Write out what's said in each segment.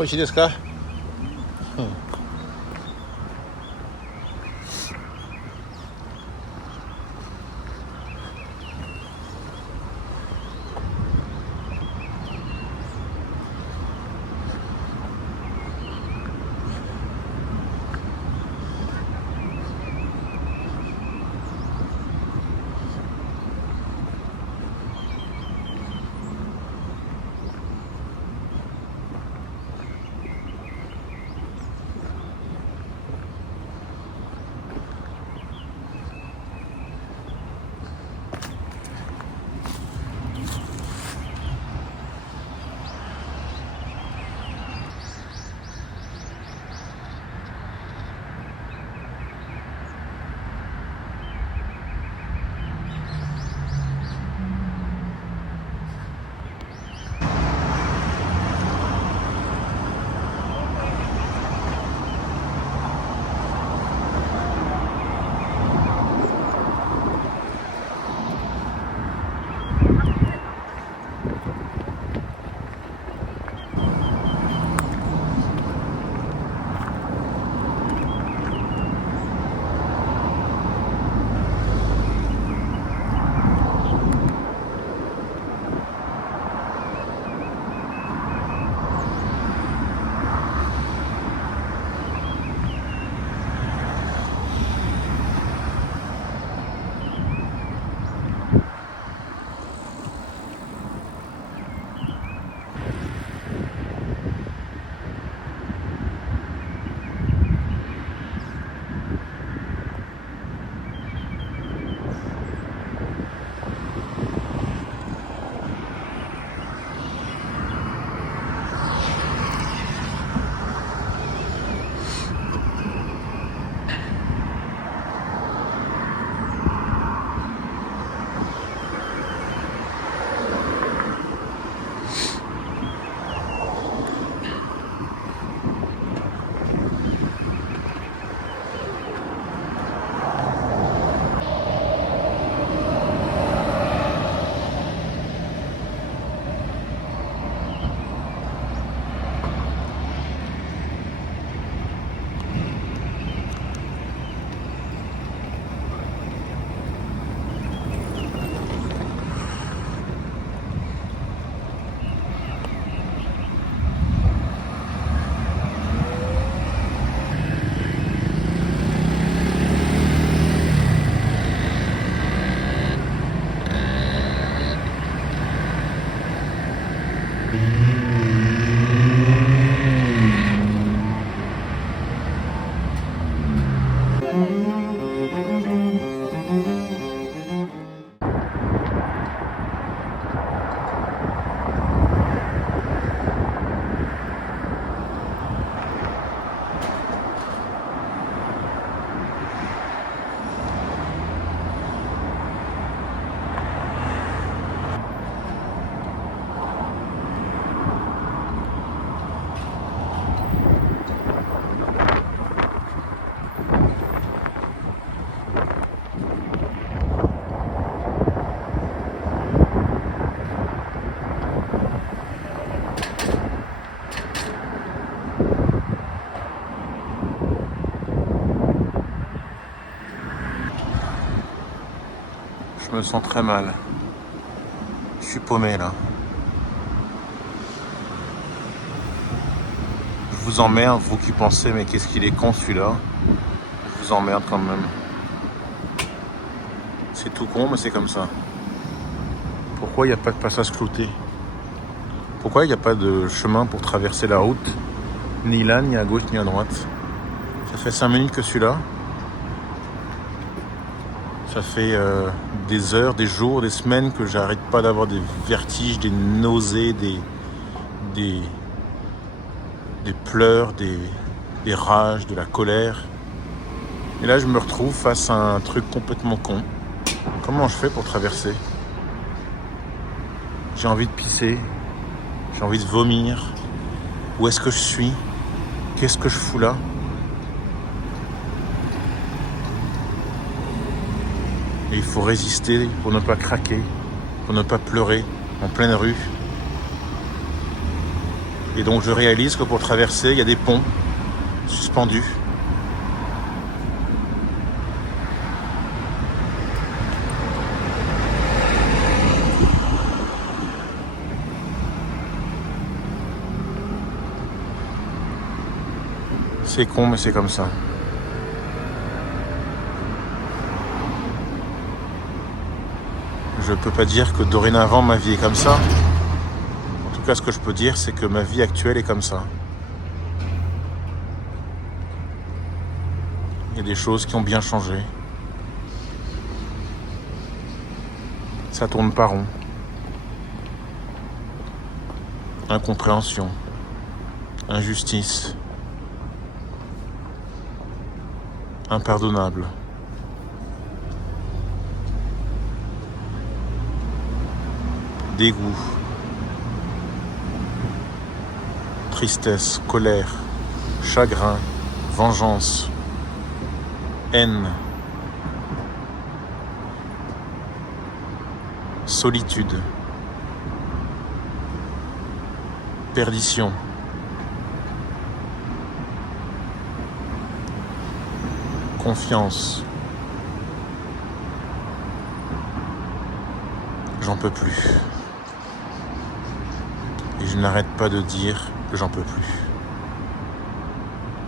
美味しいですか？Je me sens très mal. Je suis paumé là. Je vous emmerde, vous qui pensez, mais qu'est-ce qu'il est con celui-là. Je vous emmerde quand même. C'est tout con, mais c'est comme ça. Pourquoi il n'y a pas de passage clouté? Pourquoi il n'y a pas de chemin pour traverser la route? Ni là, ni à gauche, ni à droite. Ça fait 5 minutes que je suis là. Ça fait des heures, des jours, des semaines que j'arrête pas d'avoir des vertiges, des nausées, des pleurs, des rages, de la colère. Et là, je me retrouve face à un truc complètement con. Comment je fais pour traverser? J'ai envie de pisser. J'ai envie de vomir. Où est-ce que je suis? Qu'est-ce que je fous là? Et il faut résister pour ne pas craquer, pour ne pas pleurer en pleine rue. Et donc je réalise que pour traverser, il y a des ponts suspendus. C'est con, mais c'est comme ça. Je peux pas dire que dorénavant ma vie est comme ça. En tout cas, ce que je peux dire, c'est que ma vie actuelle est comme ça. Il y a des choses qui ont bien changé. Ça tourne pas rond. Incompréhension. Injustice. Impardonnable. Dégoût. Tristesse, colère, chagrin, vengeance, haine, solitude, perdition, confiance. J'en peux plus. Et je n'arrête pas de dire que j'en peux plus.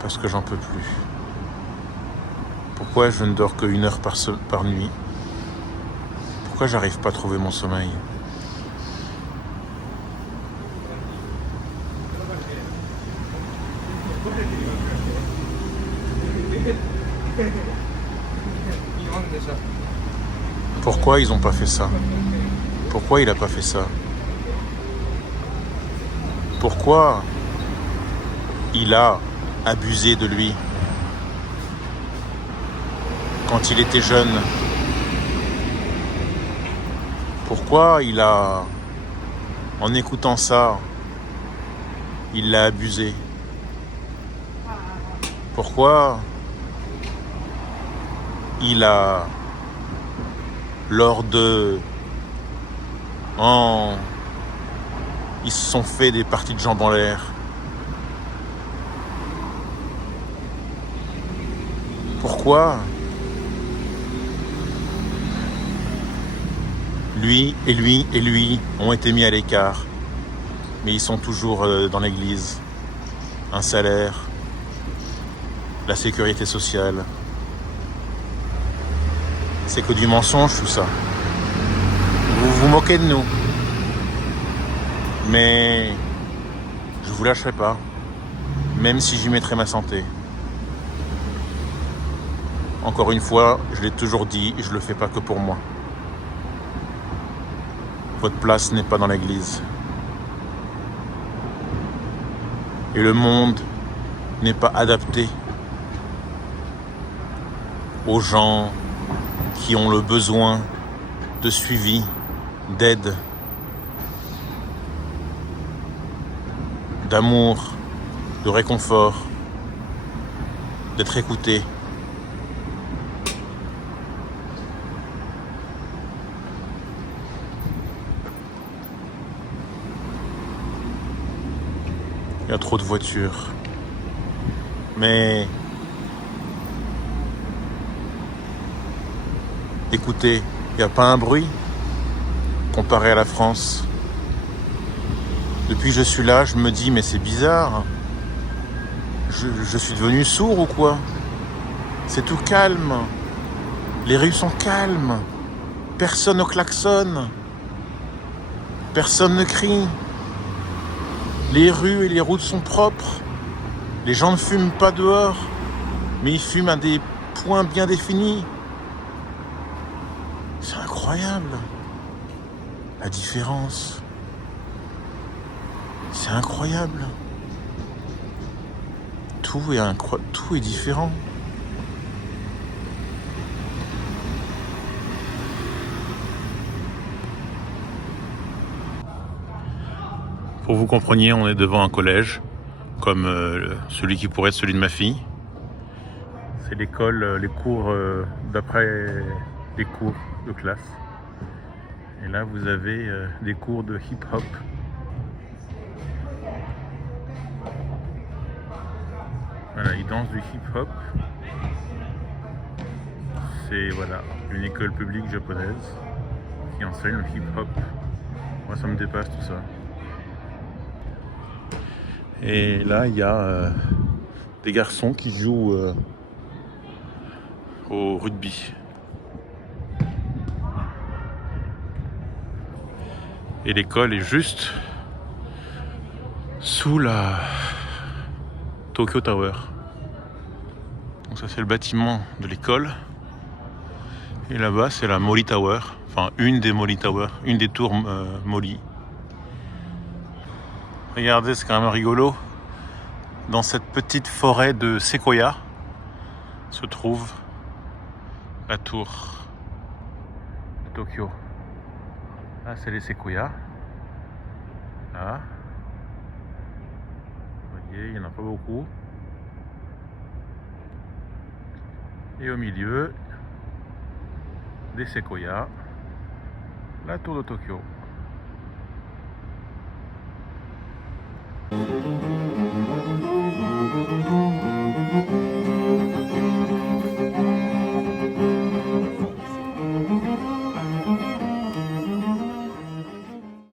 Parce que j'en peux plus. Pourquoi je ne dors que 1 heure par nuit? Pourquoi j'arrive pas à trouver mon sommeil? Pourquoi ils n'ont pas fait ça? Pourquoi il n'a pas fait ça? Pourquoi il a abusé de lui quand il était jeune? Pourquoi il a, en écoutant ça, il l'a abusé? Pourquoi il a, lors de... Ils se sont fait des parties de jambes en l'air. Pourquoi lui et lui et lui ont été mis à l'écart, mais ils sont toujours dans l'église? Un salaire, la sécurité sociale. C'est que du mensonge tout ça. Vous vous moquez de nous. Mais je vous lâcherai pas, même si j'y mettrai ma santé. Encore une fois, je l'ai toujours dit, je le fais pas que pour moi. Votre place n'est pas dans l'église. Et le monde n'est pas adapté aux gens qui ont le besoin de suivi, d'aide, d'amour, de réconfort, d'être écouté. Il y a trop de voitures. Mais écoutez, il n'y a pas un bruit comparé à la France. Depuis que je suis là, je me dis, mais c'est bizarre. Je suis devenu sourd ou quoi? C'est tout calme. Les rues sont calmes. Personne ne klaxonne. Personne ne crie. Les rues et les routes sont propres. Les gens ne fument pas dehors, mais ils fument à des points bien définis. C'est incroyable. La différence. C'est incroyable. Tout est différent. Pour que vous compreniez, on est devant un collège, comme celui qui pourrait être celui de ma fille. C'est l'école, les cours d'après les cours de classe. Et là, vous avez des cours de hip-hop. Voilà, ils dansent du hip-hop. C'est voilà, une école publique japonaise qui enseigne le hip-hop. Moi, ça me dépasse tout ça. Et là, il y a des garçons qui jouent au rugby. Et l'école est juste sous la Tokyo Tower. Donc ça, c'est le bâtiment de l'école. Et là-bas, c'est la Mori Tower. Enfin, une des Mori Tower, une des tours Mori. Regardez, c'est quand même rigolo. Dans cette petite forêt de séquoia se trouve la tour de Tokyo. Là, c'est les séquoias. Là. Vous voyez, il n'y en a pas beaucoup. Et au milieu des séquoias, la tour de Tokyo.